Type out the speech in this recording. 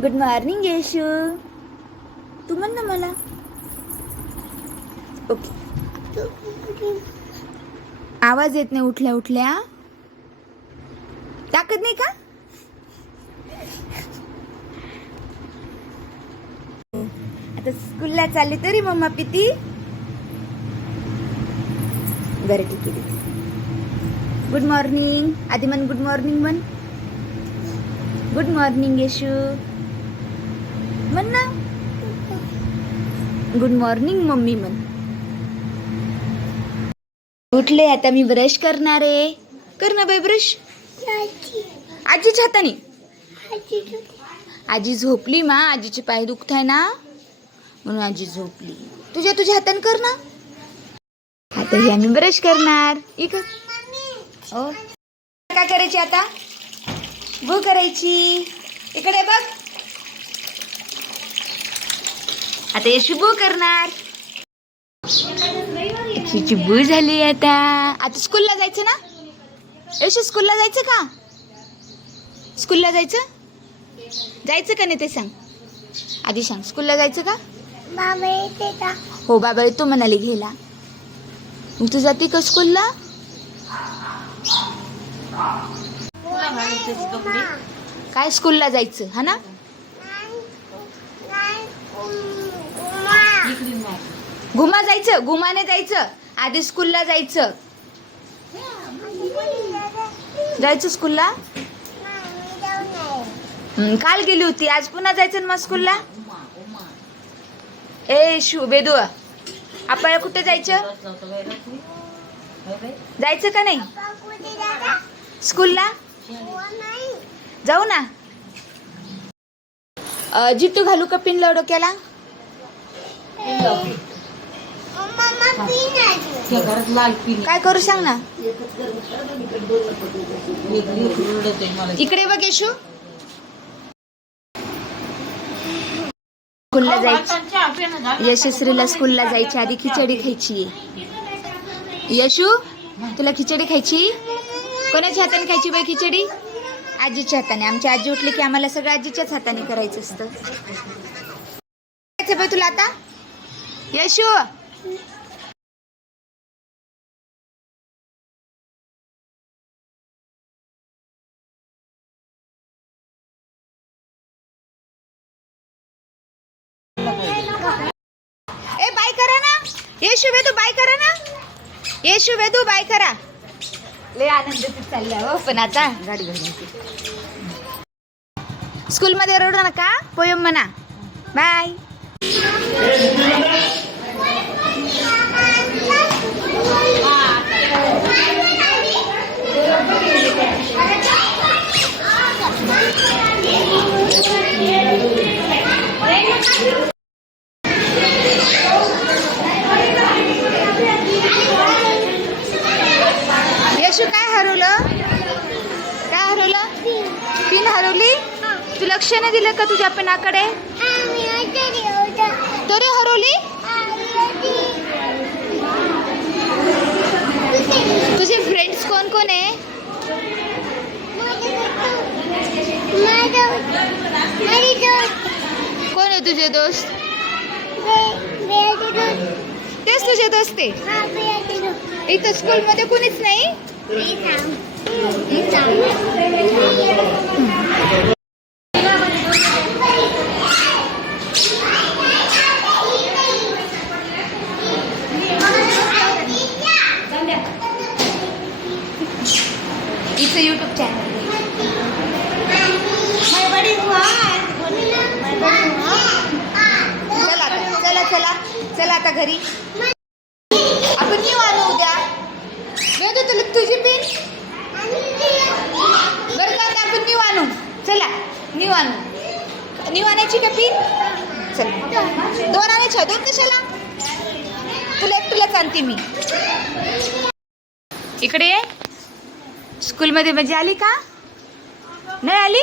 Good morning येशू तू म्हण ना मला ओके आवाज येत नाही उठल्या उठल्या. ताकद नाही का? आता स्कूलला चालले तरी मम्मा पिती. बरं ठीक ठीक आहे. गुड मॉर्निंग आधी म्हण गुड मॉर्निंग म्हण गुड मॉर्निंग येशू म्हण ना. गुड मॉर्निंग मम्मी म्हण उठले आता मी ब्रश करणार आहे. कर ना बाई ब्रश आजीच्या हाताने. आजी झोपली मा आजीचे पाय दुखताय ना. म्हणून आजी झोपली. तुझ्या तुझ्या हाताने कर ना. आता हे आम्ही ब्रश करणार. इक. ओ काय करायची आता? गो करायची. इकडे बघ. आता यशू बो करणार. यशूची बू झाली आता. आता स्कूलला जायचं ना? यशू स्कूलला जायचं का? स्कूलला जायचं? जायचं का नाही ते सांग. आधी सांग स्कूलला जायचं का? हो बाबा तू म्हणाली घ्यायला. मग तू जाते का स्कूलला काय स्कूलला जायचं हा ना? घुमा जायचं घुमाने जायचं आधी स्कूलला जायचं. जायचं स्कूलला काल गेली होती आज पुन्हा जायचं ना मग स्कूलला ए शू बेदू आपण कुठे जायचं? जायचं का नाही? स्कूलला जाऊ ना. जितू जिट्टू घालू का पिन डोक्याला घरात लाल पिन काय करू सांग ना. मला इकडे बघ येशू. स्कूलला जायची. यशस्वीला स्कूलला जायची आधी खिचडी खायची. यशू तुला खिचडी खायची? कोणाच्या हाताने खायची बाई खिचडी? आजीच्या हाताने. आमची आजी उठली की आम्हाला सगळं आजीच्याच हाताने करायचं असतं. बाई तुला आता? यशू! ना येशू वेदू बाय करा ना. येशू वेदू बाय करा. लय आनंद चालला हो पण आता गाडी घालून स्कूलमध्ये रडू नका पोयम म्हणा. बाय. Thank you. काय हरवलं? काय हरवलं? पिन हरवली? तू लक्ष नाही दिलं का तुझ्या पिनाकडे? तरी हरवली? तुझे फ्रेंड्स कोण कोण आहे? कोण आहे तुझे दोस्त? तेच तुझे दोस्त आहे. इथं स्कूलमध्ये कुणीच नाही? इथं यूट्यूब चॅनल चला चला चला चला आता घरी आपण न्यू आणू उद्या वेदू तुला तुझी पिन? बरं का आपण निव आणू चला निव आणू निव आणायची का पिन? चला. दोन आणायच्या दोन कशाला? तुला एकटीलाच आणते मी. इकडे स्कूलमध्ये मजा आली का? नाही आली?